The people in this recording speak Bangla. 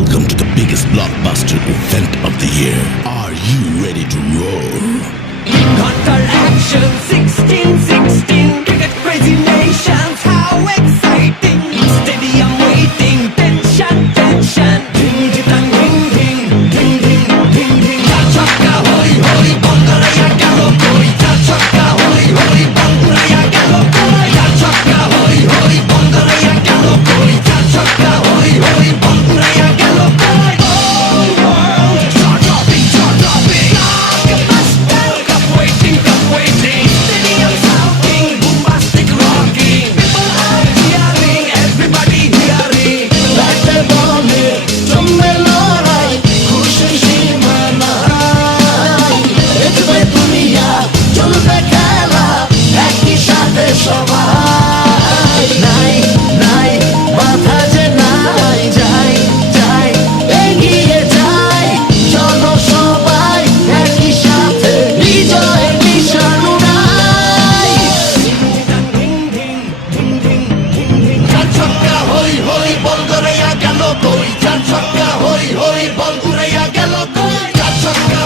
Welcome to the biggest blockbuster event of the year. Are you ready to roll? Counter action 1616 cricket crazy nations, how exciting! Stadium waiting, tension, tension. Ding ding dang, ding ding ding ding ding ding. Cha chakka hoi hoi, Bangaraya gelo koi. Cha chakka hoi hoi, Bangaraya gelo koi. Cha chakka hoi hoi, Bangaraya gelo koi. Cha chakka hoi hoi, Bangaraya gelo koi. Oh world, jaw dropping, jaw dropping. Blockbuster, cup waiting, cup waiting. Stadium shouting, bombastic rocking. People are cheering, everybody hearing. ব্যাটে বলে জমবে লড়াই, খুশির সীমা নাই। দেখবে দুনিয়া, চলবে খেলা, একই সাথে সবাই। নাই নাই বাধা যে নাই, যাই যাই এগিয়ে যাই। চলো সবাই একই সাথে, বিজয়ের নিশান উড়াই। চার ছক্কা হই হই, বল উড়াইয়া গেল কই। চার ছক্কা হই হই, বল উড়াইয়া গেল কই। চার ছক্কা